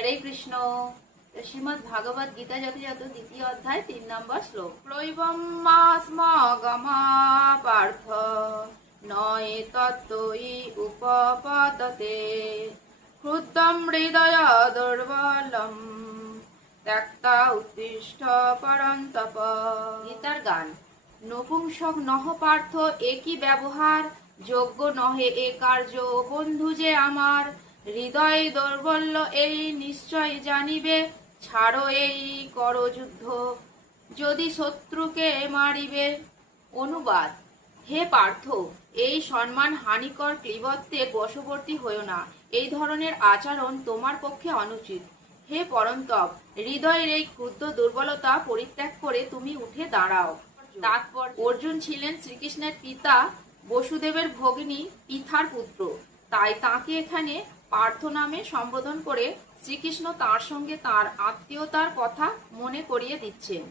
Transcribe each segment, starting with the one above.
হরে কৃষ্ণ। শ্রীমদ্ ভাগবত গীতা যথাযথ দ্বিতীয় অধ্যায় 3 নম্বর শ্লোক। প্রৈবম মাসমগমা পার্থ নয়ে তত্ত্বই উপপদতে ক্রুদ্ধম হৃদয় দুর্বলম ত্যক্তা উত্তিষ্ঠ পরন্তপ। গীতার গান। নপুংসক নহ পার্থ একই ব্যবহার, যোগ্য নহে এ কার্য বন্ধু যে আমার। হৃদয় দৌর্বল্য এই নিশ্চয় জানিবে, ছাড়ো এই কর যুদ্ধ যদি শত্রুকে মারিবে। অনুবাদ। হে পার্থ, এই সম্মান হানিকর ক্লীবত্বের বশবর্তী হইও না। এই ধরনের আচরণ তোমার পক্ষে অনুচিত। হে পরন্তপ, হৃদয়ের এই ক্ষুদ্র দুর্বলতা পরিত্যাগ করে তুমি উঠে দাঁড়াও। তাৎপর্য। অর্জুন ছিলেন শ্রীকৃষ্ণের পিতা বসুদেবের ভগিনী পিথার পুত্র, তাই তাকে এখানে পার্থ নামে সম্বোধন করে শ্রীকৃষ্ণ তার সঙ্গে তার আত্মীয়তার কথা মনে করিয়ে দিচ্ছেন।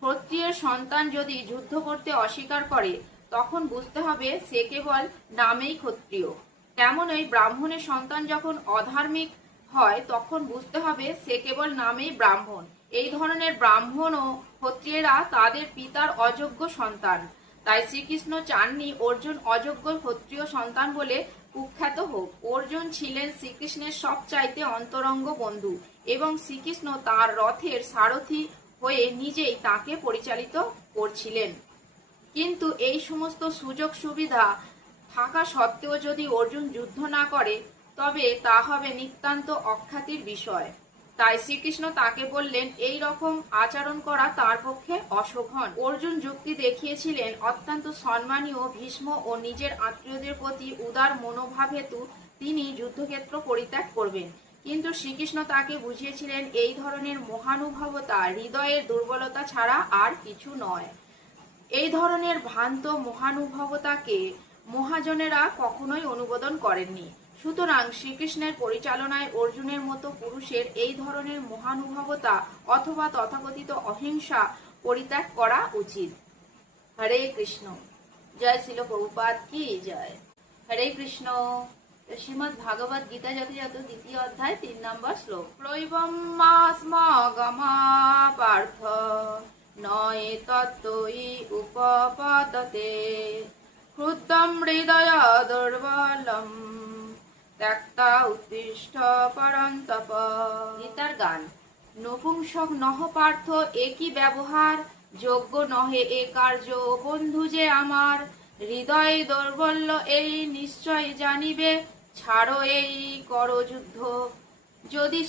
ক্ষত্রিয়ের সন্তান যদি যুদ্ধ করতে অস্বীকার করে তখন বুঝতে হবে সে কেবল নামেই ক্ষত্রিয়। তেমনই ব্রাহ্মণের সন্তান যখন অধার্মিক হয় তখন বুঝতে হবে সে কেবল নামেই ব্রাহ্মণ। এই ধরনের ব্রাহ্মণ ও ক্ষত্রিয়েরা তাদের পিতার অযোগ্য সন্তান। তাই শ্রীকৃষ্ণ চাননি অর্জুন অযোগ্য ক্ষত্রিয় সন্তান বলে কুখ্যাত হোক। অর্জুন ছিলেন শ্রীকৃষ্ণের সবচাইতে অন্তরঙ্গ বন্ধু এবং শ্রীকৃষ্ণ তার রথের সারথি হয়ে নিজেই তাকে পরিচালিত করছিলেন। কিন্তু এই সমস্ত সুযোগ সুবিধা থাকা সত্ত্বেও যদি অর্জুন যুদ্ধ না করে তবে তা হবে নিতান্ত অখ্যাতির বিষয়। তাই শ্রীকৃষ্ণ তাকে বললেন এই রকম আচরণ করা তার পক্ষে অশোভন। অর্জুন যুক্তি দেখিয়েছিলেন অত্যন্ত সম্মানীয় ভীষ্ম ও নিজের আত্মীয়দের প্রতি উদার মনোভাব হেতু তিনি যুদ্ধক্ষেত্র পরিত্যাগ করবেন। কিন্তু শ্রীকৃষ্ণ তাকে বুঝিয়েছিলেন এই ধরনের মহানুভবতা হৃদয়ের দুর্বলতা ছাড়া আর কিছু নয়। এই ধরনের ভ্রান্ত মহানুভবতাকে মহাজনেরা কখনোই অনুমোদন করেননি। সুতরাং শ্রীকৃষ্ণের পরিচালনায় অর্জুনের মতো পুরুষের এই ধরনের মহানুভবতা অথবা তথাকথিত অহিংসা পরিত্যাগ করা উচিত। হরে কৃষ্ণ। জয় শিল প্রভুপাদ কি জয়। হরে কৃষ্ণ। শ্রীমদ্ ভাগবত গীতা যথাযথ দ্বিতীয় অধ্যায় 3 নম্বর শ্লোক। প্রৈবম মাসমগমা পার্থ নয়ে তত্ত্বই উপপদতে ক্রুদ্ধম হৃদয় দুর্বলম ত্যক্তা উত্তিষ্ঠ পরন্তপ। গীতার গান। নপুংসক নহ পার্থ একই ব্যবহার, যোগ্য নহে এ কার্য বন্ধু যে আমার। হৃদয় দৌর্বল্য এই নিশ্চয় জানিবে, ছাড়ো এই কর যুদ্ধ যদি